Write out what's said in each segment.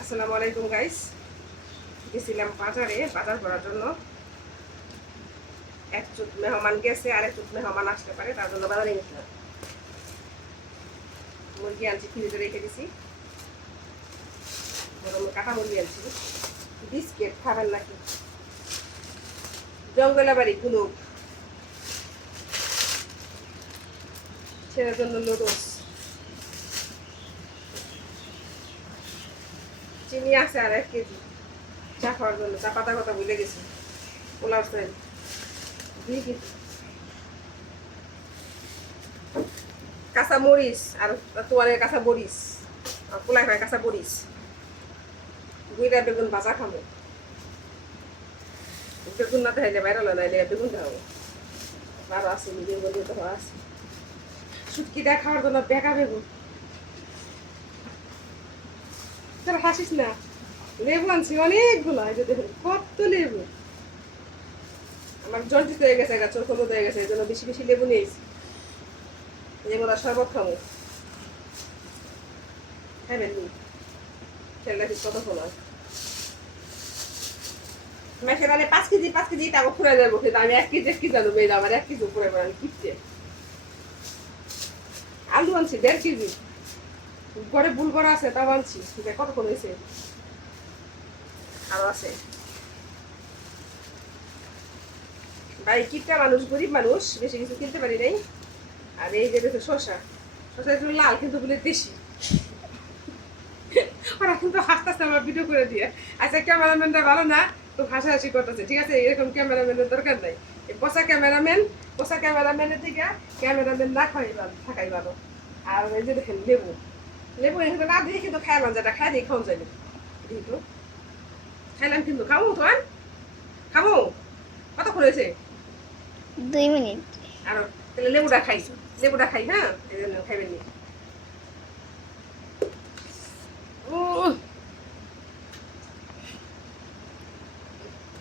আসসালামু আলাইকুম গাইস। গেছিলাম বাজারে বাজার করার জন্য। এক চুট মেহমান গেছে আর এক চুট মেহমান আসতে পারে, তার জন্য বাজারে গেছিলাম। মুরগি আনছি, ফ্রিজে রেখে দিছি। গরমে কাটা মুরগি আনছি। বিস্কিট খাবেন নাকি? জঙ্গলা বাড়ি গুলো ছেলের জন্য লুডোস, চিনি আছে আর 1 কেজি। চা খাওয়ার জন্য চা পাতা কথা ভুলে গেছি। পোলাও চাল 2 কেজি। কাঁচা মরিচ আর তোয়ারের কাঁচা মরিচ, পোলাই হয় কাঁচা মরিচ। গুইরা বেগুন ভাজা খাবো। বেগুন না খাইলে বাইরে নাইলে বেগুন খাবো। আরো আছে নিজের বন্ধু তো আছে। শুটকি দেওয়া খাওয়ার জন্য বেকা বেগুন। তোরা হাসিস না। লেবু আনছি অনেকগুলো, এই যে দেখুন কত লেবু। আমার জন্ডিস হয়ে গেছে, চোখ হলুদ হয়ে গেছে, এই জন্য বেশি বেশি লেবু নিয়েছি। লেবুরা শরবত খাবো। খাইবেন নি? খেলে রাখিস কতক্ষণ হয়। মেখে 5 কেজি তাকে ফুরে যাবো, কিন্তু আমি 1 কেজি কি জানো মেয়ে আমার 1 কেজি ফুরে আমি কিচ্ছে। আলু আনছি 1.5 কেজি। ঘরে বুল করা আছে, তাও আনছি। কতক্ষণ হয়েছে? আরো আছে। ভাই কিটটা মানুষ, গরিব মানুষ, বেশি কিছু কিনতে পারি নাই। আর এই যে দেখো শসা, শসা একটু লাল কিন্তু বলে দেশি। ওরা কিন্তু হাসতে হাসতে আমার ভিডিও করে দিয়ে। আচ্ছা, ক্যামেরাম্যানটা ভালো না, তো হাসাহাসি করতেছে। ঠিক আছে, এরকম ক্যামেরাম্যানের দরকার নাই। এই পোষা ক্যামেরাম্যানের থেকে ক্যামেরাম্যান না থাকাই ভালো। আর এই যে দেখেন লেবু, লেবু এখানে না দিয়ে কিন্তু খাই যেটা খাই দিয়ে খাওয়া যায়। কিন্তু খাইলাম, কিন্তু খাবো তো, খাবো। কতক্ষণ হয়েছে? 2 মিনিট। আরো তাহলে লেবুটা খাই, লেবুটা খাই। হ্যাঁ, এই জন্য খাইবেন নি।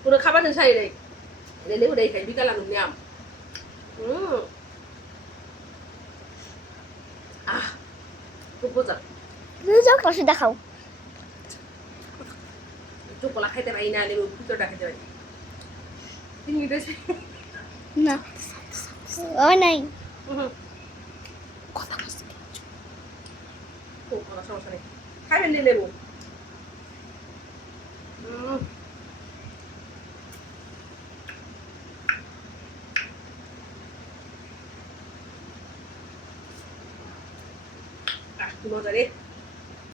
পুরো খাবার সাই রে, লেবুটাই খাই। বিকাল আনুন নিয়াম। আহ, খুব মজা। যাও পাশে দেখাও। চোকলা খাইতে পারি না, লেবু ভিতরটা খাইতে পারি। 3 মিনিট হয়েছে না, ও নাই। কথা বলছি, কোনো সমস্যা নেই। খাইবেন নি লেবু? কি মজা রে।